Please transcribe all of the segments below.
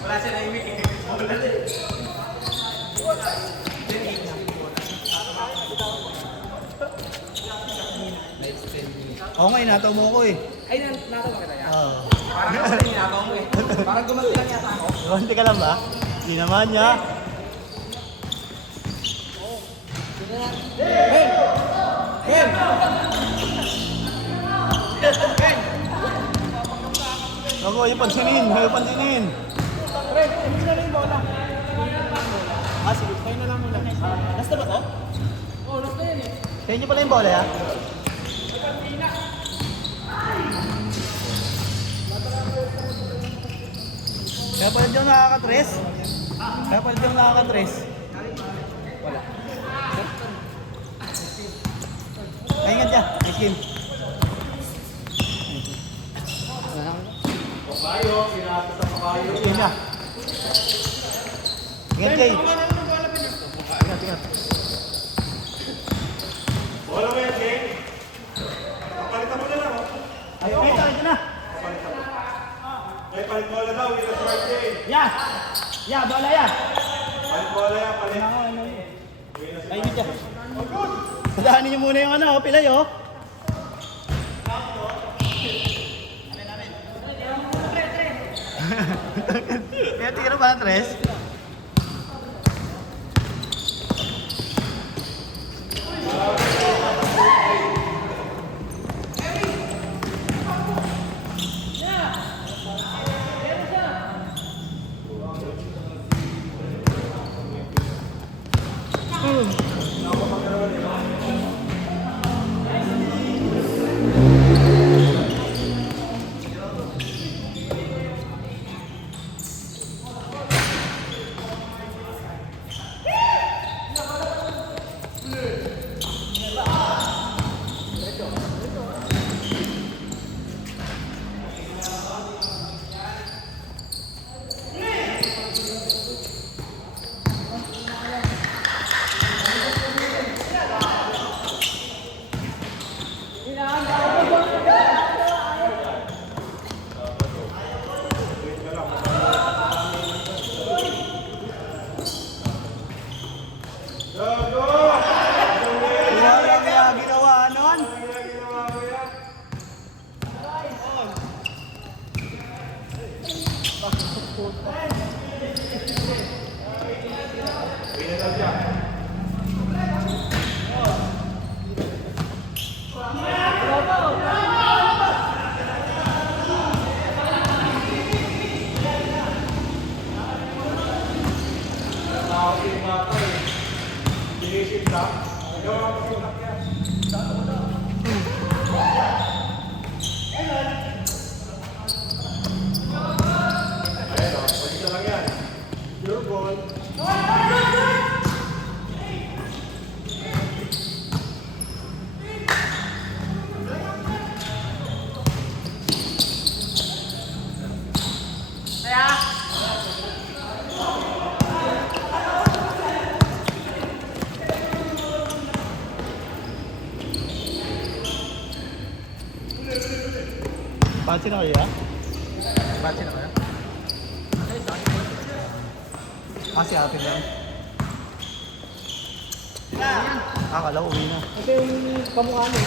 Wala siya na imik eh. Oo nga, inataw mo ako eh. Ay, natawa kita yan? Oo. Parang ako na inataw mo eh. Parang gumanti lang yata ako. Gumanti ka lang ba? Hindi naman niya. Ako, yung pansinin. Yung pansinin. Pre, hindi na yung bola. Ah, sige. Kayo na lang muna. Last na ba to? Oo, last na yan eh. Kaya niyo pala yung bola, ya? Kaya pala diyan nakaka-tres? Kaya pala diyan nakaka-tres? Wala. Ay nga dyan, ice cream. Kayo, sinasa sa kayo. Ice cream na. Ingat kayo. Ingat, ingat. Bola mo yan, Jake. Papalitan mo na lang, oh. Ay, okay, ito na. May palit bola daw, ito sa right, Jake. Ya! Ya, bola ya! Palit bola yan, palit. Ay, hindi dyan. Sadahanin niyo muna yung ano, pilay oh. Kaya tira ba ng tres? Pansin na kayo, ya? Pansin na kayo? Pansin natin lang. Akala ko uwi na. Ito yung kamukha mo.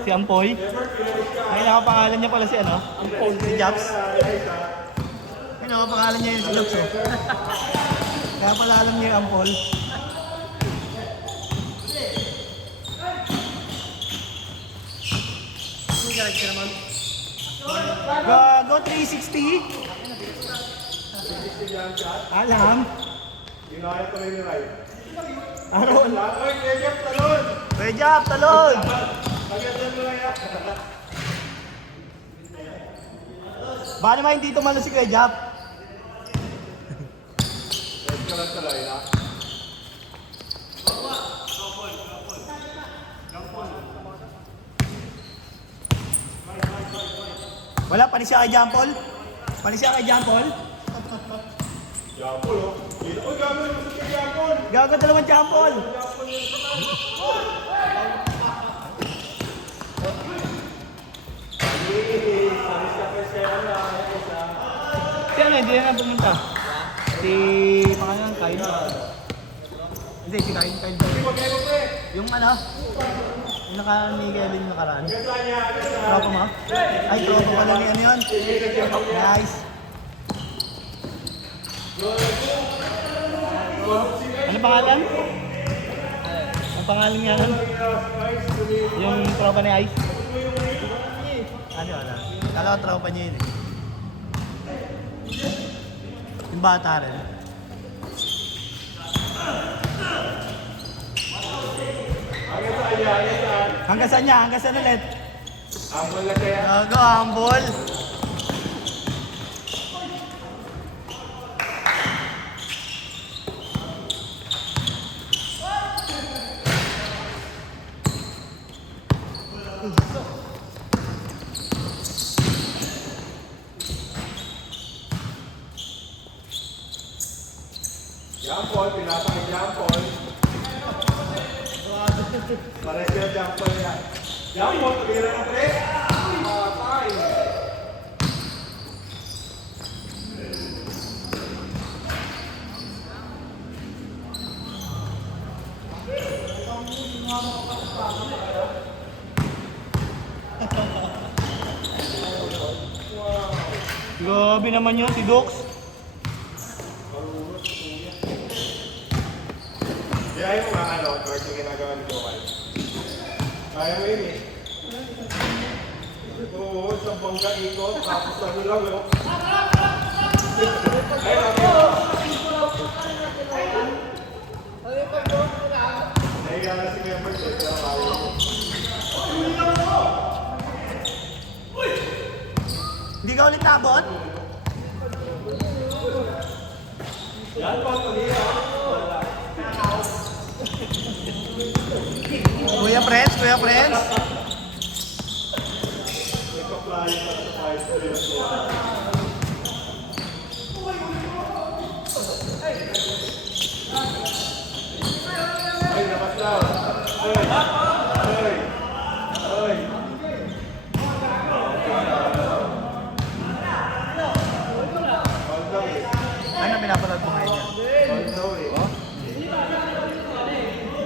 Si Ampoy. Ay, nakapangalan niya pala si ano? Ampol. Si Japs. Ay, nakapangalan niya yun si Japs, oh. Kaya pala alam niya yung Ampol. Gago, 360? Alam. Ginaya ko rin yung right. Aron. Oy, Jake, talon! Kuya Jap, talon! Agad-agad mo lang yan. Baka naman hindi tumalo si Kuya Jap. Red ka lang sa line, ha? Wala, panis siya kay Jampol. Panis siya kay Jampol. Yapol, oh. Uy, gagawin mo sa Jampol. Gago dalawang Jampol. Yapol yun. hindi na pumunta. Si pangalan, Kyle. Hindi, si Kyle. Yung ano, yung ni Kevin yung nakaraan. Tropa mo? Ay, tropa pala ni ano yun. Nice. Ano pangalan? Ang pangalan niya nun? Yung tropa ni Ice? Ano? Kala ko tropa niya yun eh. Yung bata rin. Hanggang saan niya? Hanggang saan ulit? Ambol na kaya. Gago, ambol. Jampol, pinapakit Jampol. Pares sila Jampol yan. Jampol, pagkira ng pre. Patay. Grabe naman yun, si Dox. Kaya yung mga ano, George, yung ginagawa ni Joel. Kaya mo yun eh. Oo, sa bangga ikot, tapos ano lang, no? Ayun, okay. Nahiya na si Members eh, pero kaya mo. Hindi ka ulit nabot? Yan po, kanina. Kuya Friends, Kuya Friends. Nagpa-fly pa sa flight ko yun. Ay, labas lang. Ay. Ay. Ano pinapanood mo ngayon yan? Although eh.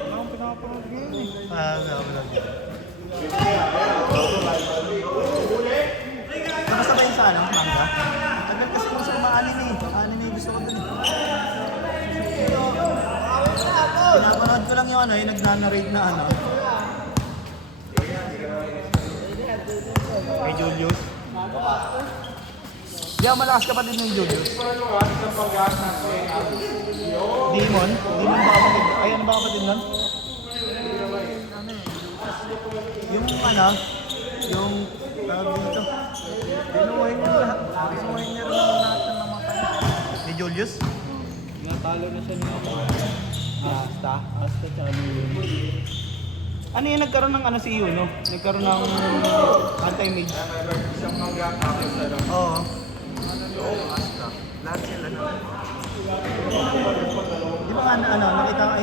Ano pinapanood ngayon eh? Pinapanood yan. Kamusta ba yung sa ano, manga? Tagal kasi ko sa anime eh. Anime gusto ko dun eh. Pinapanood ko lang yung ano, yung nagnanarrate na ano. Kay Julius. Di ako malakas kapatid ng Julius. Demon? Demon ba kapatid? Ay, ano ba kapatid nun? Yung ano, yung tawag dito. Binuhay niya lahat. Binuhay niya rin ang lahat ng namatay. Ni Julius? Natalo na siya nito. Asta. Asta tsaka Lulu. Ano yung nagkaroon ng ano si Yuno? Nagkaroon ng anti-mage. Isang mangga, tapos na lang. Oo. Asta. Lahat sila na. Di ba nga ano, nakita ko,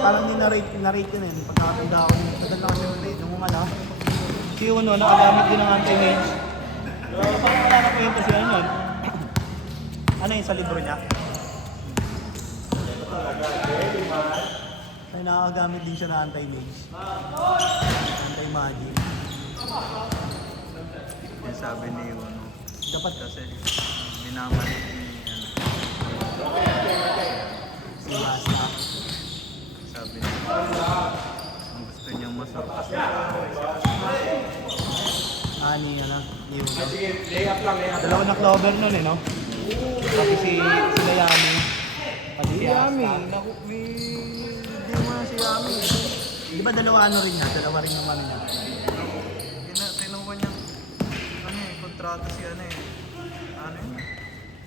parang narrate ko na yun. Pagkakatanda ako, tagal na kasi play. Nung ano, si Yuno nakagamit din ng anti-mage. Parang wala na kwento siya nun. Ano yun sa libro niya? Ay, nakagamit din siya ng anti-mage. Anti-magic. Yung sabi ni Uno, Dapat kasi minamalit ni si Masta. sabi niya, ang gusto niyang masurpas na Ani, ano, yung Sige, lay up lang, lay up. dalawa na clover nun eh, no? Pati sila Yami. Pati si Yami, Asta. naku, hindi mo na si Yami. Di ba dalawa ano rin niya? Dalawa rin naman niya. Tinuwa niya, ano eh, kontrata si ano eh, ano eh,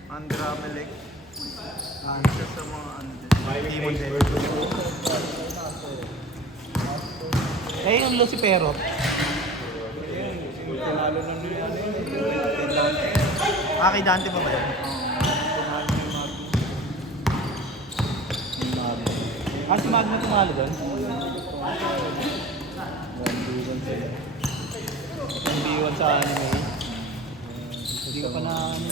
Andra Melek, Ah, isa sa mga ano din. Demon din. Eh, yung Lucifero. Tinalo na niya ano yun. Ah, kay Dante pa ba yun? Ah, si Magna tumalo doon? 1v1 sa anime. Hindi ko pa na ano.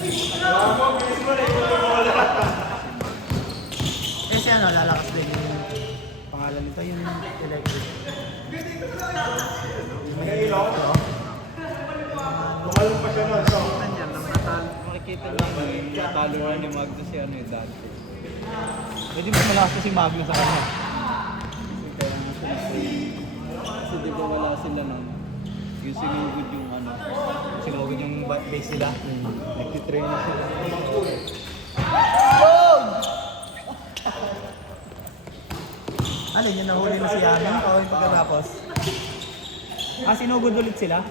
Kasi ano, lalakas din yung pangalan nito, yung electric. May ilaw. Bumalong pa siya nun. So, Yan, makikita lang natalo na ni Magda si ano yung dati. Pwede mo malakas kasi Magno sa kanya. Kasi kaya nga sila kasi di ba wala sila nun? Yung sinugod yung ano. Sinugod yung base nila. Nagtitrain na sila. Alin yun, nahuli na si Yamin o yung pagkatapos? Sinugod ulit sila?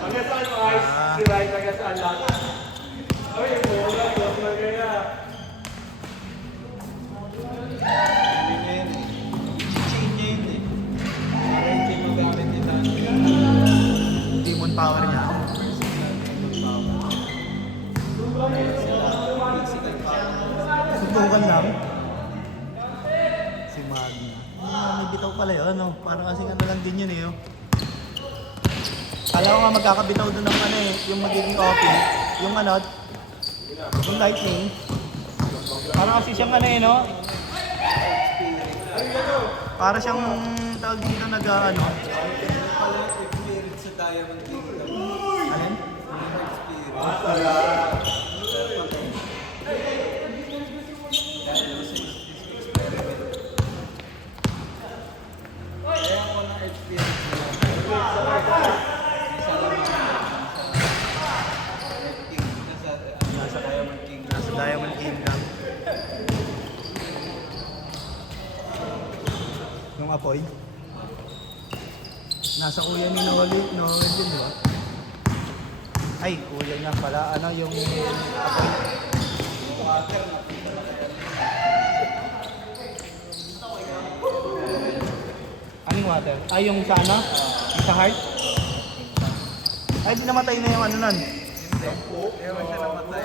hanggang saan mo ayos? Si Ryan hanggang saan lang? Ay, wala. Dos lang kaya. Hindi niya yun eh. Change niya yun eh. Para hindi magamit ni Dante. Demon power niya. Subukan lang. Si Magno. May bitaw pala yun, ano? Parang kasing ano lang din yun eh. Oh. Kala ko nga magkakabitaw doon ng ano eh, yung magiging open. Yung ano, yung lightning. Parang kasi siyang ano eh, no? Para siyang tawag dito nag-ano. Pala experience sa Diamond Kingdom. Alin? Kaya ako na experience nila. Isa lang ako nasa Diamond Kingdom. Nasa Diamond Kingdom. Yung apoy. Nasa kuya ni Noel din, di ba? Ay, kuya na pala. Ano yung apoy? Water na punta na kaya. Anong water? Ay, yung sa ano? Yung sa heart? Ay, di namatay na yung ano nun. Ewan siya namatay.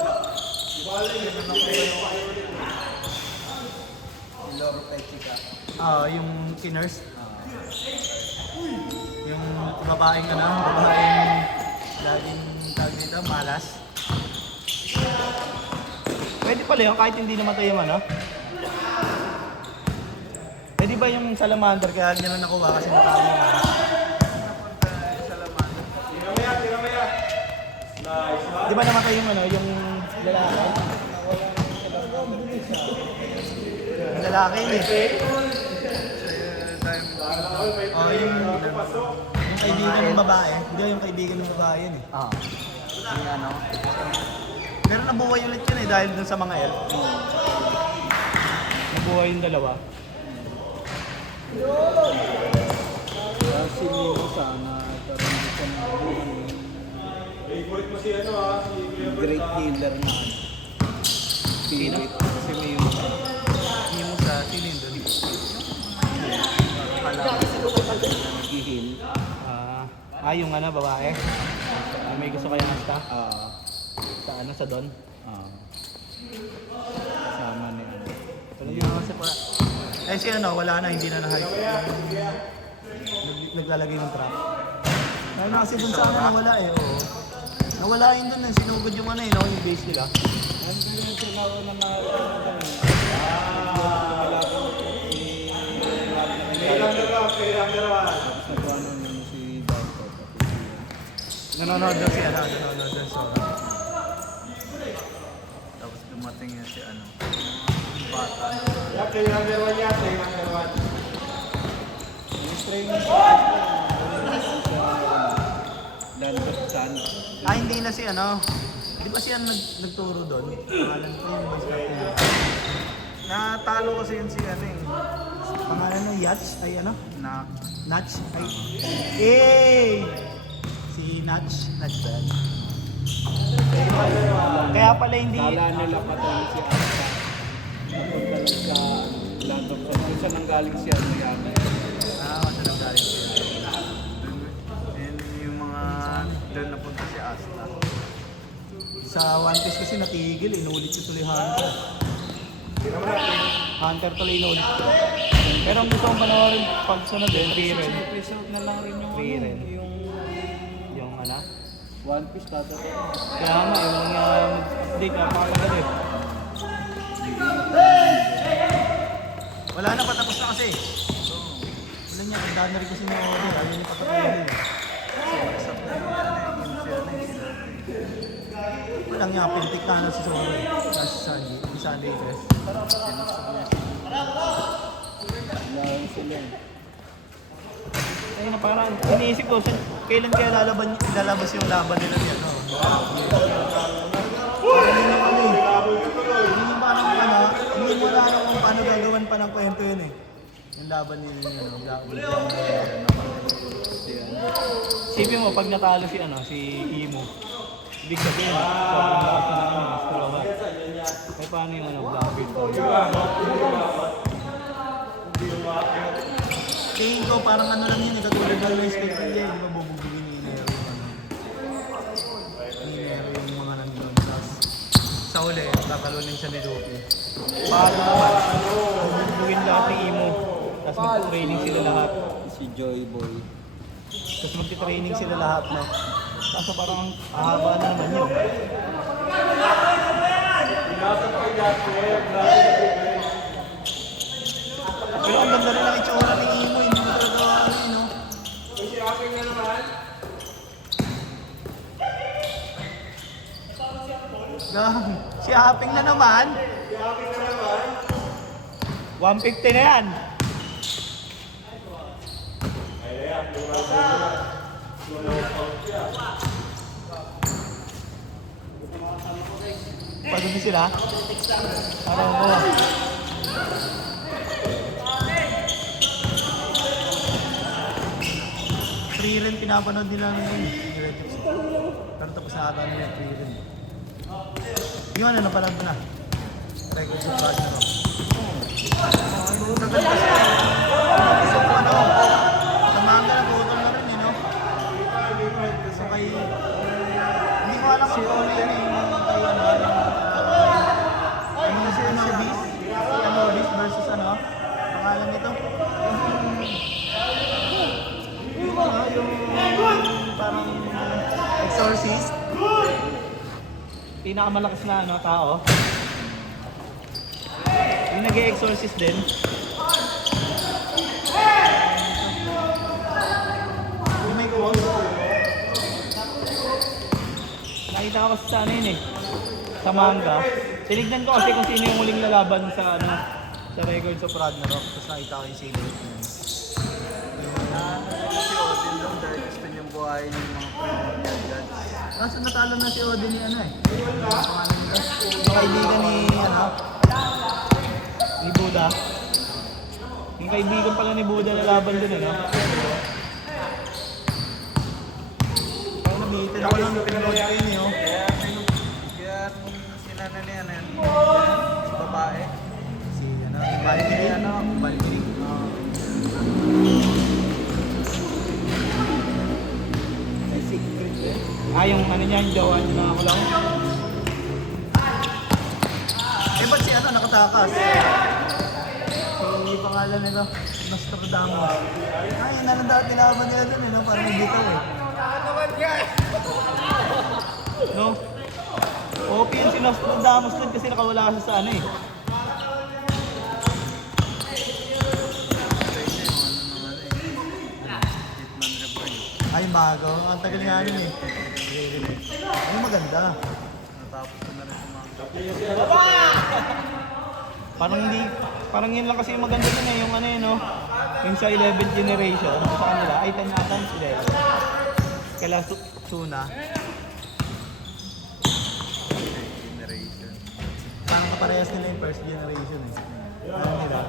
Loro Pechica. Yung kinurse. Yung babaeng ano, babaeng laging tawag dito, malas. Pwede pala yun kahit hindi namatay yung ano. Pwede ba yung salamander kaya niya na nakuha kasi natawag yung malas? Tinamaya. Nice. Di ba namatay yung ano, yung lalaki? Yung lalaki yun eh. Yung kaibigan ng babae. Hindi yung kaibigan ng babae yun eh. Yung ano? Pero nabuhay ulit yun eh dahil dun sa mga elf. Nabuhay yung dalawa. Si Nino sana. Pero hindi siya Favorite mo si ano ha? Si Kuya Bert, great ha? healer na spirit. Kasi may yung Hindi mo sa sino yun dun? nag-heal. Yung ano, babae. May gusto kayong asta? Ah. Sa ano, sa Don? Kasama ni ano. Pero yung kasi pa... Eh si ano, wala na, hindi na na-hype. Naglalagay ng trap. Dahil na kasi dun sa ano, nawala eh. Oo. Nawala yun dun, sinugod yung ano eh, no? Yung base nila. Ano ba yung sinawa na Kailang dalawa. nagkano yun si Dante. Nanonood daw si ano, nanonood daw sa... Tapos dumating yun si ano. Bata. Yeah, kailang dalawa niya. Kailang dalawa. Yung training sa Land of Sun. Hindi na si ano. Di ba siya nagturo doon? Pangalan ko yung basta yun. Natalo kasi yun si ano eh. Pangalan ng Yatch ay ano? Na Natch ay... Eh! Si Natch. Natch ba yan? Kaya pala hindi... kala nila patay si Asta. Napunta lang sa Land of Sun. Kung saan ang galing si ano yan. Kasi nang galing siya. And yung mga doon napunta si Asta. Sa One Piece kasi natigil, inulit ko tuloy Hunter. Hunter tuloy inulit ko. Pero ang gusto kong panoorin pag sunod eh, Frieren. Episode na lang rin yung Frieren. yung Yung ano? One piece tata. Kaya nga, yung update na pakatagal eh. Wala na, patapos na kasi. Wala niya, ang dami rin kasi na order. Ayaw niya patapos. Whatsapp na yung ano eh, yung fairness. Walang niya, pintik na si Solo eh. Last Sunday, yung Sunday dress. Lahat sila. Ayun na parang, iniisip ko, kailan kaya lalabas yung laban nila niya, no? Parang yun yung ano eh. Yun yung parang ano, hindi mo wala na kung paano gagawan pa ng kwento yun eh. Yung laban nila niya, no? Sipin mo, pag natalo si ano, si Imo, ibig sabihin, sobrang lakas na ano, mas tropa. Eh paano yung ano, Blackbeard ko? Tingin ko parang ano lang yun, katulad ng may statement niya, di ba bubugugin ni Nero yung ano. Ni Nero yung mga nandun. Tapos sa uli, tatalunin siya ni Luffy. Paano naman, bubugugin lahat ni Imo. Tapos mag-training sila lahat. Si Joy Boy. Tapos mag-training sila lahat, no? Kaso parang ahaba na naman yun. Pero ang ganda rin ang itsura ni Imo, hindi mo talaga ano yun, no? Si Aping na naman. 150 na yan. Pagod sila? Parang mo. Free rin pinapanood nila ngayon. Pero tapos na ata nila free rin. Yung ano, napanood mo na? Record of Ragnarok. Tagal kasi. Gusto ko ano, sa manga nagutol na rin, no? So kay... Hindi ko alam kung ano yun eh. Kay ano, yung si Beast. Si ano, Beast versus ano. Pangalan nito. Yung ano, yung parang exorcist. Pinakamalakas na ano, tao. Yung nag-exorcist din. Yung may ghost. Nakita ko kasi sa ano yun eh. Sa manga. Tinignan ko kasi kung sino yung muling lalaban sa ano, sa Records of Ragnarok. Tapos nakita ko yung silhouette niya. Si Odin lang dahil gusto niyang buhayin yung mga primordial gods. Kaso natalo na si Odin ni ano eh. Yung pangalan nito. Yung kaibigan ni ano. Ni Buddha. Yung kaibigan pala ni Buddha na laban din ano. Parang nabitin ako lang pinanood ko yun eh oh. Kaya nung sinana niya na yan, si babae, Si ano, Valkyrie ano, Valkyrie. May secret eh. Yung ano niya, yung jawa niya na ako lang. Eh ba't si ano nakatakas? Si pangalan nito, Nostradamus. Ay, yun na lang dati laban nila dun eh, no? Parang nagbitaw eh. No? OP yun si Nostradamus dun kasi nakawala siya sa ano eh. Hitman Reborn. Ay, bago. Ang tagal nga nun eh. Ay, maganda. Natapos ko na rin sa mga Parang hindi, parang yun lang kasi yung maganda dun eh, yung ano yun, no? Yung sa 11th generation, sa kanila, ay 10 na ata sila eh. Kaila Suna, generation. parang kaparehas nila yung first generation eh. Ano nila?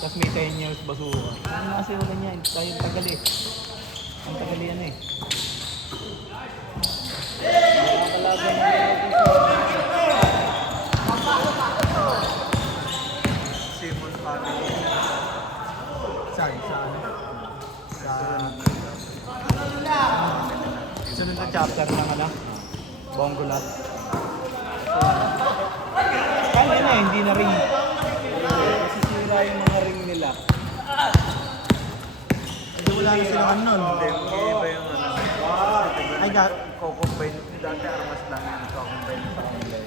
Tapos may 10 years basuha. Ano na kasi wala niya, tayo tagal eh. Ang tagal yan eh. Nakakalaban na Simon family. Saan? Sa ano? Sa... Sunod na chapter ng ano? Bongolat. Kaya na hindi na ring. masisira yung mga ring nila. wala na silang ano nun. Hindi, mag-iiba yung ano. Kasi diba, Ay, ko-combine. Dati armas lang yun, ko-combine sa kanila.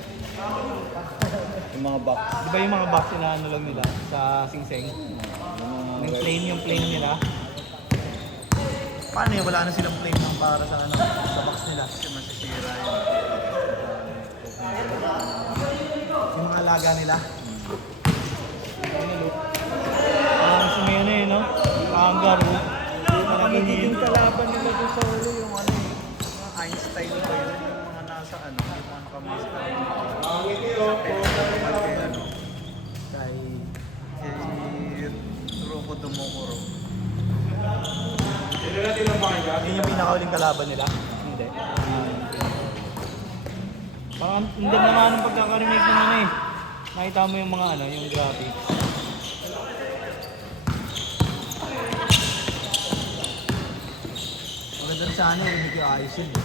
Yung mga box. Di ba yung mga box na ano lang nila sa Singseng? Yung plane nila. Paano yun? Wala na silang plane ng para sa ano, sa box nila. Kasi masisira yun. Yung mga alaga nila. Sa may ano eh, no? Kangaroo. Ang magiging kalaban nila doon sa ulo yung ano eh. Mga Einstein ba yun? Yung mga nasa ano, yung mga nakamask na yun. Kay ano, Kay... kay Roko Dumokoro. Yun yung pinakauling kalaban nila? Hindi. Parang hindi na nga nung pagkaka-remake ng ano eh. Nakita mo yung mga ano, yung graphics. Maganda rin sana yung remake yung ayos yun eh.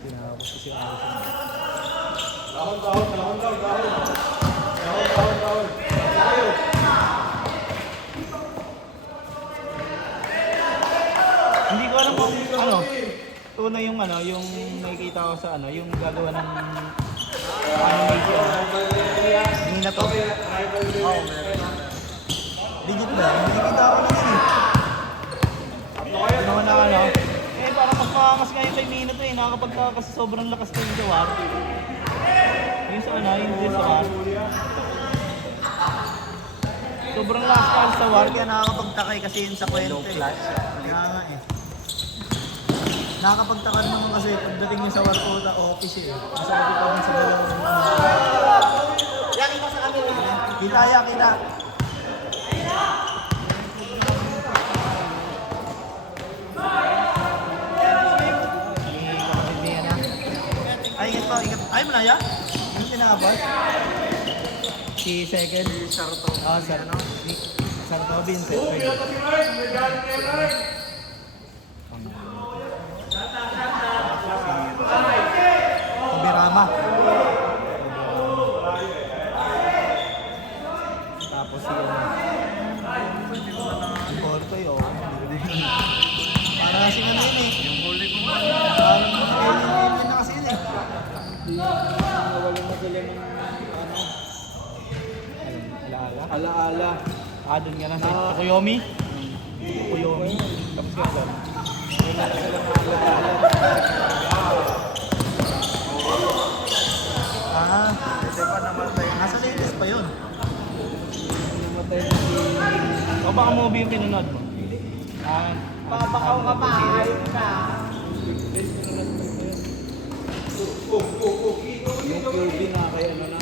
Tinapos kasi yung ayos yun. Hindi ko alam kung ano, tunay yung ano, yung nakikita ko sa ano, yung gagawa ng animation. Hindi na to. Oo, meron. Digit ba? Hindi nakikita ko lang yun eh. Ano naman na ano? Eh parang mas makangas nga yung kay Mina to eh, nakakapagka kasi sobrang lakas ko yung jawar. Yung sa ano, yung sa war. Sobrang lakas pa sa war, kaya nakakapagtakay kasi yun sa kwento eh. Kaya nga eh. Nakakapagtaka naman kasi pagdating niya sa Warkota office eh. Nasa lapit pa rin sa dalawang Yan, iba sa amin. kita ya, kita. Ay, ingat pa, ingat. Ay, malaya? Yung tinabas? Si second. Si Sarto. Ah, sir. Ano? Si Sarto Vincent. Obirama. Tapos si ang Portoy, oh. Para kasi ano yun eh. Yung huli ko ba? Parang alien na kasi yun eh. Nawalan mo sila ng ano? Alaala? Alaala. Ah, dun nga na si Kuyomi. Kuyomi. Tapos nga doon. Ah, Hindi pa namatay na nasa latest pa yun. namatay na si... O baka movie yung pinunod mo? Ah, Babakaw ka pa, ayun ka. Yung QB na kay ano na.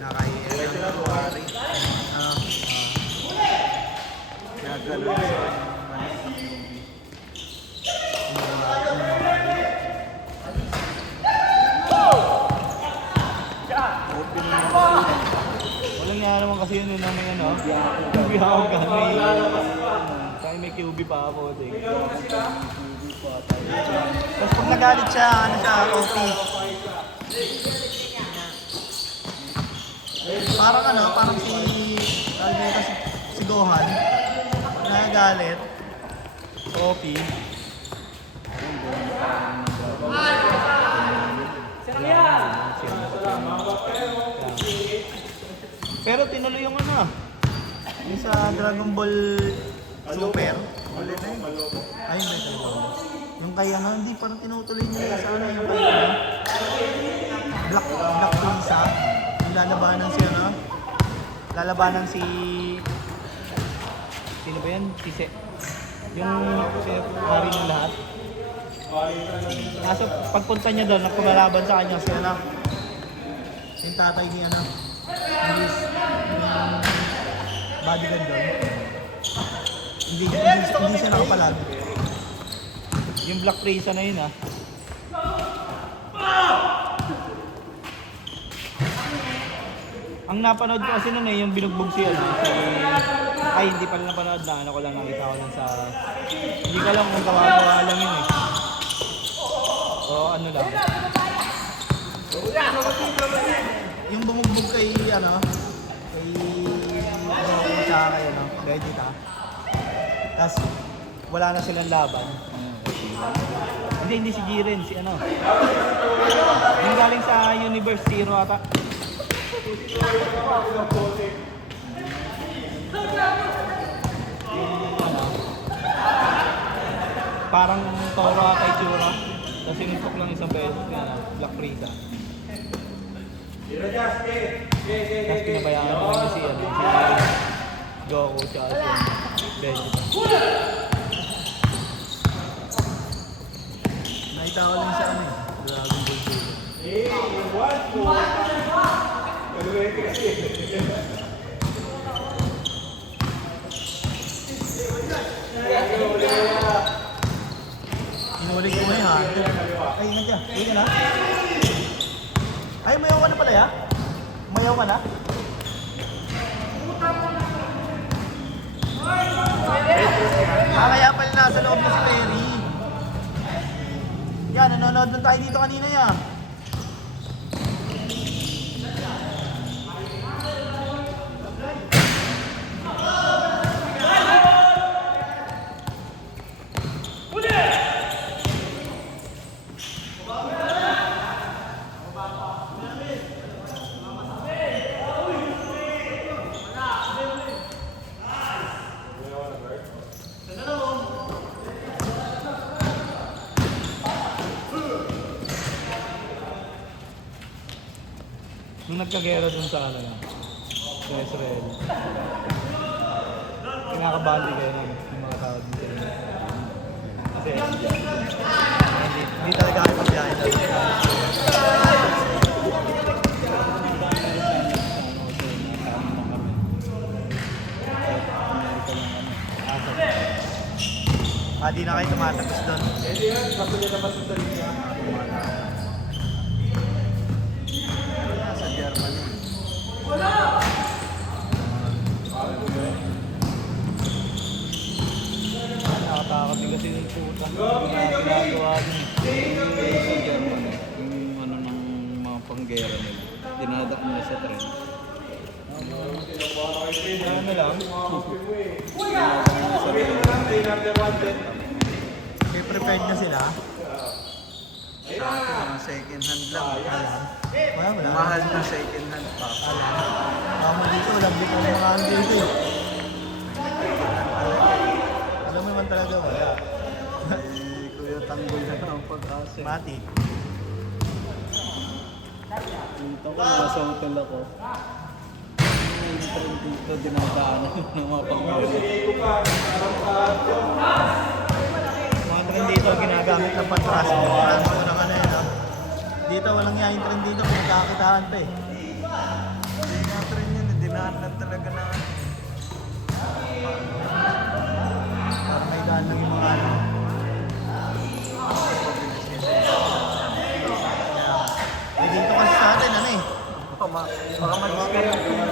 nakaiilan na Buhari. Ah, Nagano sa yung mali sa QB. Open na walang nga naman kasi yun na may ano. Bihawag ka. May QB pa ako. Tapos pag nagalit siya, ano siya, OP. Parang ano, parang si Gohan. Nagalit. OP. Pero tinuloy yung ano, yung sa Dragon Ball Super. Huli na yun. Ayun ba ito? Yung kay ano, hindi parang tinutuloy nila sa ano, yung kay ano, Black Frieza. Yung lalabanan si ano, lalabanan si... Sino ba yan? Yung hari ng lahat. Kaso pagpunta niya doon, nagpagalaban sa kanya si ano, yung tatay ni ano, yung bodyguard doon. Hindi siya nakapalag. Yung Black Frieza na yun ah. Ang napanood ko kasi nun eh, yung binugbog siya no? Ay, hindi pala napanood na. Ano ko lang, nakita ko lang sa... Hindi ko alam kung gawa-gawa lang yun eh. O ano lang. Yung bumugbog kay ano, kay... Ano, tsaka kay ano, Vegeta. Tapos wala na silang laban. Hindi si Jiren, si ano. Yung galing sa Universe Zero ata. Parang Toro ata itsura. Tapos sinuntok lang isang beses na Black Frieza. Tapos pinabayaan ko rin si ano, si Goku siya si Vegeta. Nakita ko lang siya ano eh, Dragon Ball Z. Inulit ko ngayon ha. Ay, ingat ka. Ingat na. Ay, mayaw ka na pala ya? Mayaw ka na? Kaya pala nasa loob na si Perry. Yan, nanonood lang tayo dito kanina ya. Nung nagkagera dun sa ano lang, sa Israel. Kinakabali kayo ng mga tao dito. Kasi hindi talaga kayo magbiyahe na. Di na kayo tumatagos doon. Hindi yan, kaso niya naman sa linya. Sa Germany. Nakatakot din kasi yung puta. Ginagawa din. Yung ano ng mga panggera nila. Dinadak nila sa tren. Ano lang? Okay, prepared na sila. Sa atin, mga second hand lang. Wala. Mahal na second hand pa. Kamo dito, walang dito ang mga ano dito eh. Alam mo naman talaga wala. Kuya Tanggol na ang pag-asa. Mati. Dito ko, nasa hotel ako. Yung trend dito, dinadaanan ng mga panggera. Mga trend dito, ginagamit ng pantras. Ano ko naman eh, no? Dito, walang yain trend dito, pinagkakitaan pa eh. Hindi nga trend yun, dinaanan talaga na. Parang may daan lang yung mga ano. Eh dito kasi sa atin, ano eh. Baka mag-discount yun.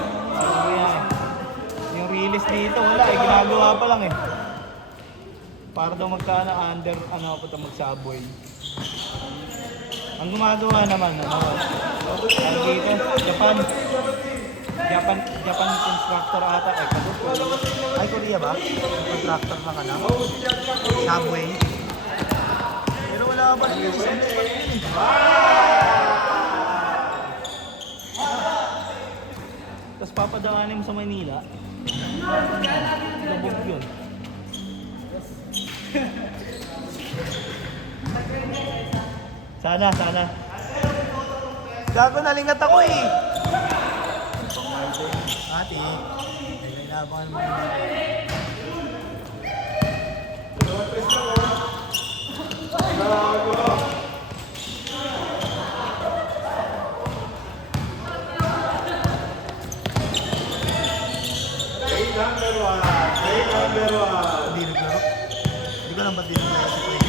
Yung release dito, wala eh. Ginagawa pa lang eh. Para daw magkana under, ano pa ito, mag-subway. Ang gumagawa naman, ano, ang dito, Japan constructor ata, eh, ay, Korea ba? Contractor na ka na? Subway. Pero wala ba rin yung isang level yun eh. Tapos papadaanin mo sa Manila. Lubog yun. Sana. Gago, nalingat ako eh. Ate, kailangan mo. Hindi naglaro. Hindi ko lang ba't din naglaro si Frank.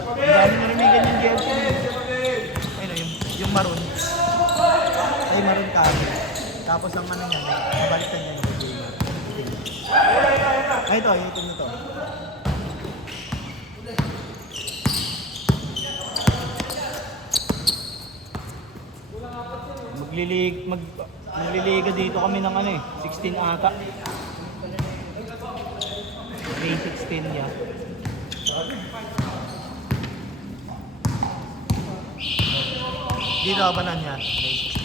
Ang dami na rin may ganyan jersey. Ayun, yung maroon. Ay, maroon kami. Tapos ang ano niya, nabalitan niya yung gamer. Ay, ito na to. magliliga dito kami ng ano eh, 16 ata. May 16 niya. Dito ka ba na niya? May 16.